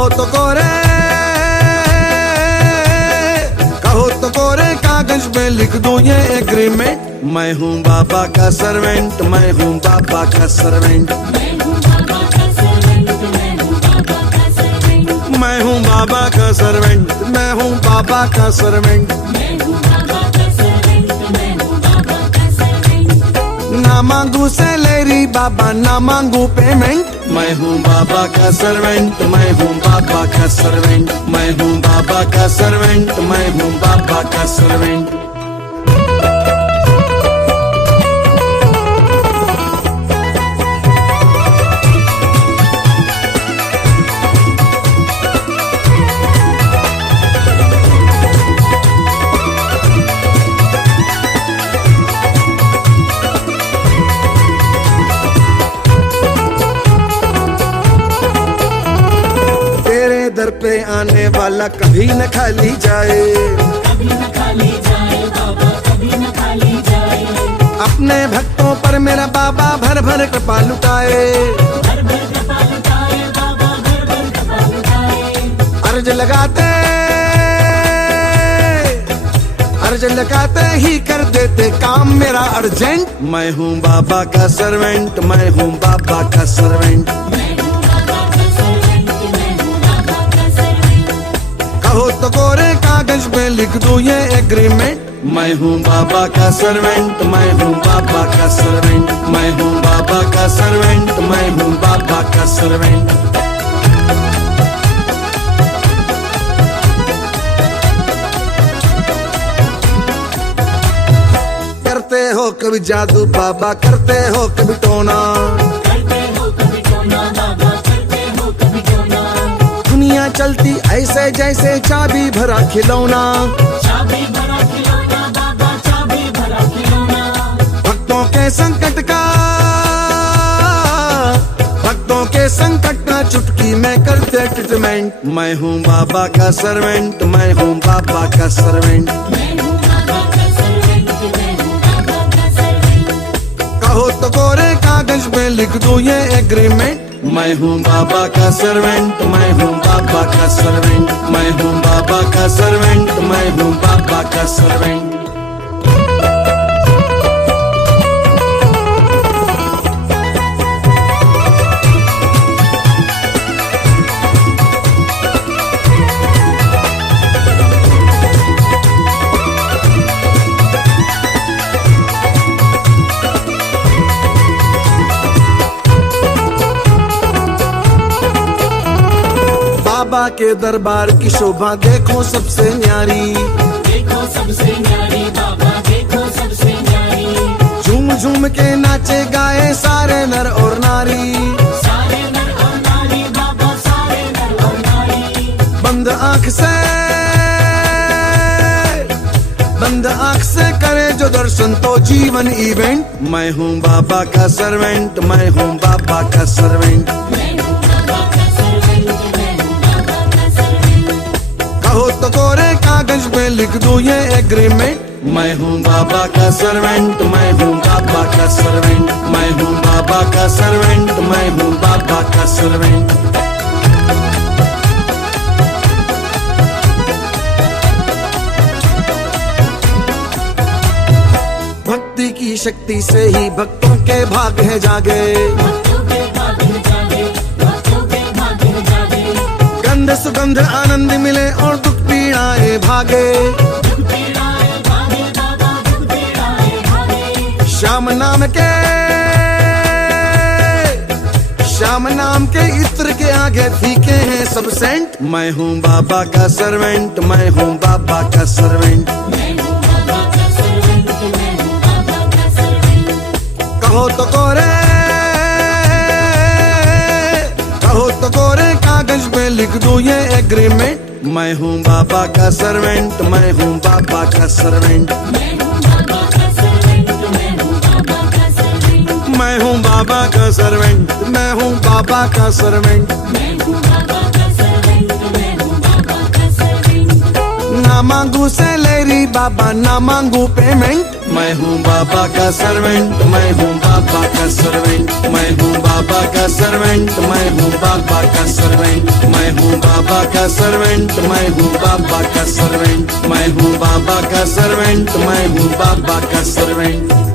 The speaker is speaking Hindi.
कहो तो कोरे कागज पे लिख दूं ये एग्रीमेंट। मैं हूँ बाबा का सर्वेंट, मैं हूँ बाबा का सर्वेंट, मैं हूँ बाबा का सर्वेंट, मैं हूँ बाबा का सर्वेंट, मैं हूँ बाबा का सर्वेंट। ना मांगू सैलरी बाबा, ना मांगू पेमेंट। मैं हूँ बाबा का सर्वेंट, मैं हूँ बाबा का सर्वेंट, मैं हूँ बाबा का सर्वेंट, मैं हूँ बाबा का सर्वेंट। दर पे आने वाला कभी न खाली जाए, कभी न खाली जाए बाबा, कभी न खाली जाए। अपने भक्तों पर मेरा बाबा भर भर कृपा लुटाए, भर भर कृपा लुटाए बाबा, भर भर कृपा लुटाए। अर्ज लगाते ही कर देते काम मेरा अर्जेंट। मैं हूँ बाबा का सर्वेंट, मैं हूँ बाबा का सर्वेंट, कहो तो कोरे कागज पे लिख दूं ये एग्रीमेंट। मैं हूँ बाबा का सर्वेंट, मैं हूँ बाबा का सर्वेंट, मैं हूँ बाबा का सर्वेंट, मैं हूँ बाबा का सर्वेंट। करते हो कभी जादू बाबा, करते हो कभी टोना, करते हो कभी टोना बाबा, करते हो कभी टोना। दुनिया चलती ऐसे जैसे चाबी भरा खिलौना, चाबी भरा खिलौना बाबा, चाबी भरा खिलौना। भक्तों के संकट का चुटकी में करते ट्रीटमेंट। मैं हूँ बाबा का सर्वेंट, मैं हूँ बाबा का सर्वेंट, मैं हूँ बाबा का सर्वेंट, मैं हूँ बाबा का सर्वेंट। कहो तो कोरे कागज पे लिख दूं ये एग्रीमेंट। मैं हूँ बाबा का सर्वेंट, मैं हूँ बाबा का सर्वेंट, मैं हूँ बाबा का सर्वेंट, मैं हूँ बाबा का सर्वेंट। बाबा के दरबार की शोभा देखो सबसे न्यारी, देखो सबसे न्यारी बाबा, देखो सबसे न्यारी। झूम झूम के नाचे गाए सारे नर और नारी, सारे नर और नारी बाबा, सारे नर और नारी। बंद आँख से करे जो दर्शन तो जीवन इवेंट। मैं हूँ बाबा का सर्वेंट, मैं हूँ बाबा का सर्वेंट, मैं हूँ बाबा का सर्वेंट, मैं हूँ बाबा का सर्वेंट। कहो तो कोरे कागज पे लिख दूं ये एग्रीमेंट। मैं हूँ बाबा का सर्वेंट, मैं हूँ बाबा का सर्वेंट, मैं हूँ बाबा का सर्वेंट, मैं हूँ बाबा का सर्वेंट। भक्ति की शक्ति से ही भक्तों के भाग है जागे, भक्तों के भाग है जागे, भक्तों के भाग है जागे। गंध सुगंध आनंद मिले और दुख पीड़ाएं भागे, दुख पीड़ाएं भागे बाबा, दुख पीड़ाएं भागे। श्याम नाम के इत्र के आगे फीके हैं सब सेंट। मैं हूँ बाबा का सर्वेंट, मैं हूँ बाबा का सर्वेंट, मैं हूँ बाबा का सर्वेंट, मैं हूँ बाबा का सर्वेंट। कहो तो कोरे कागज पे लिख दूं ये एग्रीमेंट। मैं हूँ बाबा का सर्वेंट, मैं हूँ बाबा का सर्वेंट, मैं हूँ बाबा का सर्वेंट, मैं हूँ बाबा का सर्वेंट। मैं हूँ बाबा का सर्वेंट, मैं हूँ बाबा का सर्वेंट, मैं हूँ बाबा का सर्वेंट, मैं हूँ बाबा का सर्वेंट। ना मांगू सैलरी बाबा, ना मांगू पेमेंट। मैं हूँ बाबा का सर्वेंट, मैं हूँ बाबा का सर्वेंट, मैं हूँ बाबा का सर्वेंट, मैं हूँ बाबा का सर्वेंट, मैं हूँ बाबा का सर्वेंट, मैं हूँ बाबा का सर्वेंट, मैं हूँ बाबा का सर्वेंट, मैं हूँ बाबा का सर्वेंट।